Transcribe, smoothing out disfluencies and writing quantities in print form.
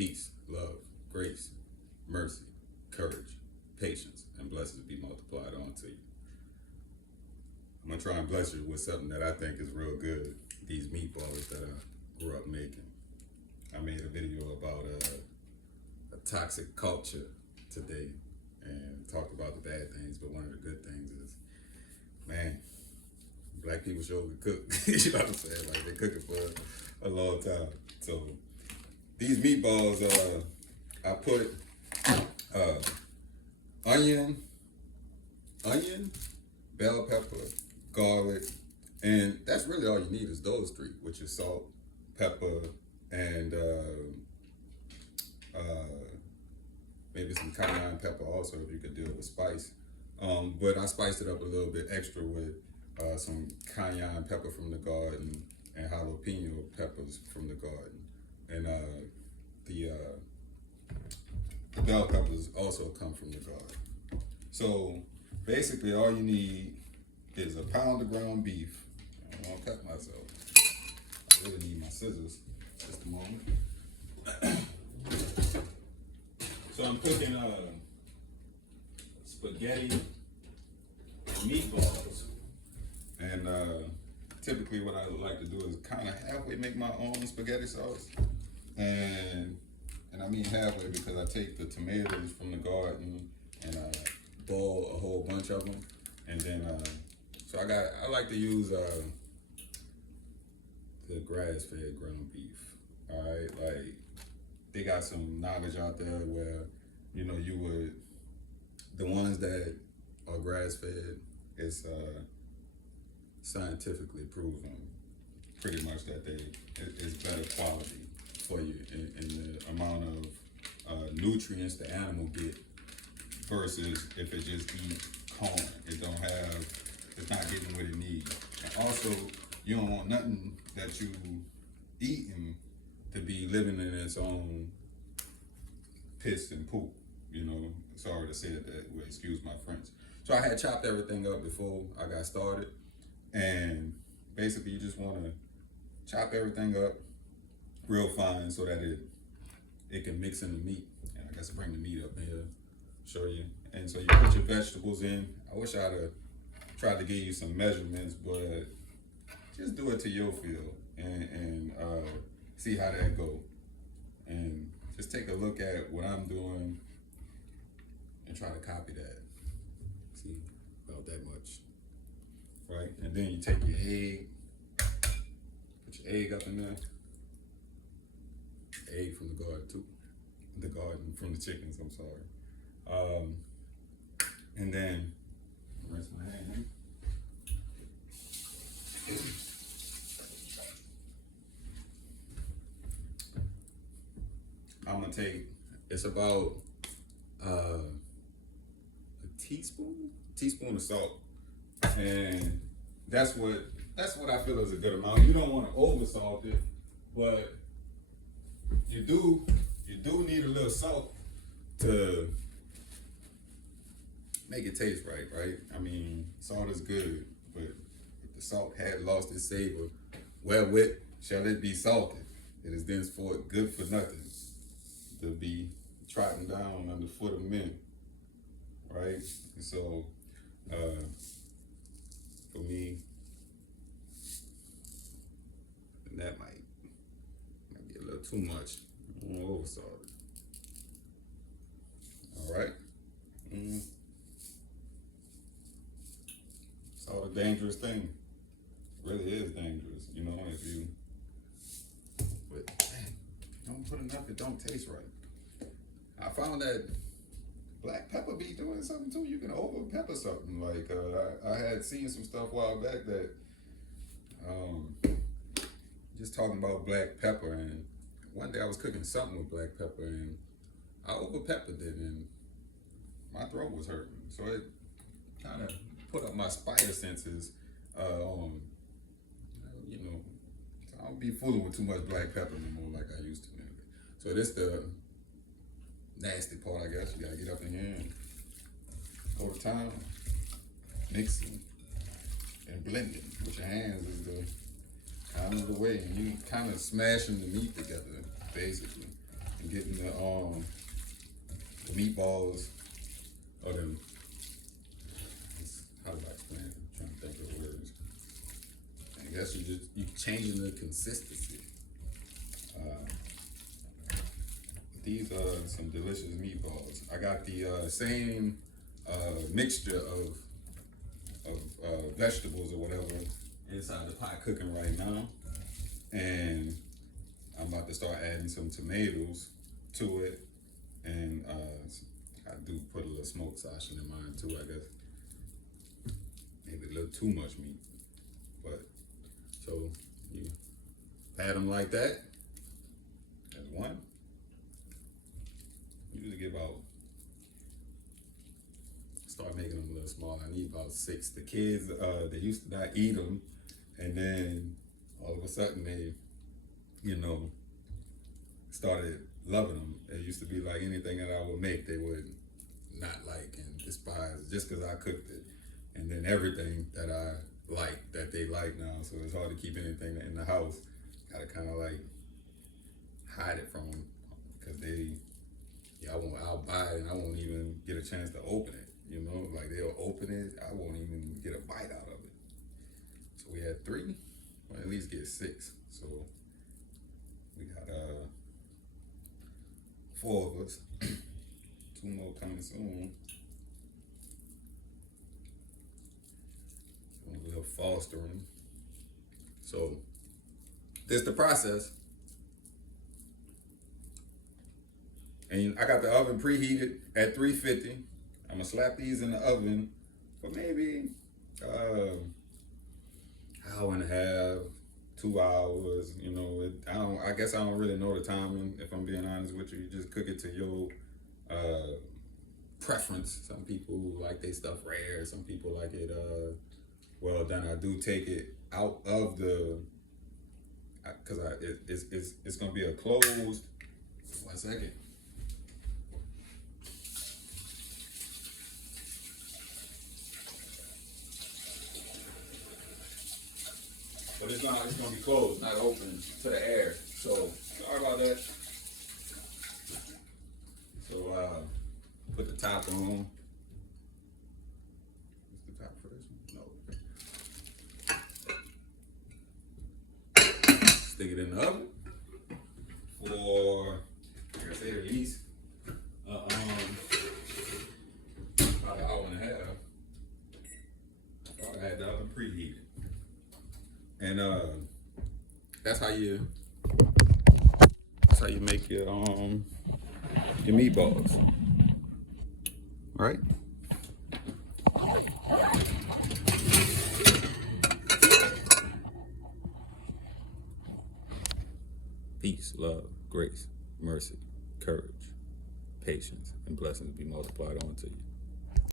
peace, love, grace, mercy, courage, patience, and blessings be multiplied onto you. I'm gonna try and bless you with something that I think is real good. These meatballs that I grew up making. I made a video about a toxic culture today and talked about the bad things, but one of the good things is, man, black people sure can cook. You know what I'm saying? Like they cooking for a long time. So these meatballs, I put onion, bell pepper, garlic, and that's really all you need is those three, which is salt, pepper, and maybe some cayenne pepper also if you could do it with spice. But I spiced it up a little bit extra with some cayenne pepper from the garden and jalapeno peppers from the garden. And the bell peppers also come from the garden. So basically all you need is a pound of ground beef. I don't want to cut myself. I really need my scissors. Just a moment. So I'm cooking spaghetti and meatballs. And typically what I like to do is kind of halfway make my own spaghetti sauce. And I mean halfway because I take the tomatoes from the garden and I boil a whole bunch of them. And then, so I like to use the grass-fed ground beef. All right, like they got some knowledge out there where, you know, the ones that are grass-fed, it's scientifically proven pretty much that it's better quality for you in the amount of nutrients the animal get versus if it just eat corn. It's not getting what it needs. And also, you don't want nothing that you eating to be living in its own piss and poop. You know, sorry to say it that way, excuse my French. So I had chopped everything up before I got started. And basically you just want to chop everything up real fine so that it can mix in the meat. And I guess I bring the meat up here, show you. And so you put your vegetables in. I wish I'd have tried to give you some measurements, but just do it to your feel and see how that go. And just take a look at what I'm doing and try to copy that. See, about that much. Right? And then you take your egg, put your egg up in there. Egg from the garden too. The garden from the chickens, I'm sorry. And then rinse my hand. I'm gonna take, it's about a teaspoon of salt, and that's what I feel is a good amount. You don't want to over salt it, but you do need a little salt to make it taste right? I mean, salt is good, but if the salt had lost its savor, wherewith shall it be salted? It is thenceforth good for nothing to be trodden down underfoot of men, right? And so, for me, that might be a little too much. I don't over salt it. All right. Salt a dangerous thing. It really is dangerous, you know, if you, but dang, don't put enough, it don't taste right. I found that black pepper be doing something too. You can over pepper something. Like I had seen some stuff a while back that just talking about black pepper, and one day I was cooking something with black pepper and I over peppered it and my throat was hurting. So it kind of put up my spider senses on, you know, I don't be fooling with too much black pepper anymore like I used to. So this the nasty part, I guess. You gotta get up in here and go to town, mixing and blending with your hands is the kind of the way. And you kind of smashing the meat together, basically, and getting meatballs, or them, how do I explain it? I'm trying to think of words. I guess you changing the consistency. These are some delicious meatballs. I got the same mixture of vegetables or whatever inside the pot cooking right now, and I'm about to start adding some tomatoes to it, and I do put a little smoked sausage in mine too, I guess. Maybe a little too much meat, but so you pat them like that. That's one. Usually get about, start making them a little smaller. I need about 6. The kids, they used to not eat them, and then all of a sudden they, started loving them. It used to be like anything that I would make, they would not like and despise just because I cooked it. And then everything that I like, that they like now, so it's hard to keep anything in the house. Gotta kind of like hide it from them because I'll buy it and I won't even get a chance to open it. Like they'll open it, I won't even get a bite out of it. So we had 3, or at least get 6. So we got 4 of us. 2 more coming soon. A little fostering. So this the process. And I got the oven preheated at 350. I'm gonna slap these in the oven for maybe hour and a half, 2 hours. I guess I don't really know the timing. If I'm being honest with you, you just cook it to your preference. Some people like their stuff rare. Some people like it well done. I do take it out of the, cause it's gonna be a closed. 1 second. But it's gonna be closed, not open to the air. So sorry about that. So put the top on. What's the top for this one? No. Stick it in the oven for, like I said, at least about an hour and a half. I had the oven preheated. And that's how you make your meatballs, right? Peace, love, grace, mercy, courage, patience, and blessings be multiplied onto you.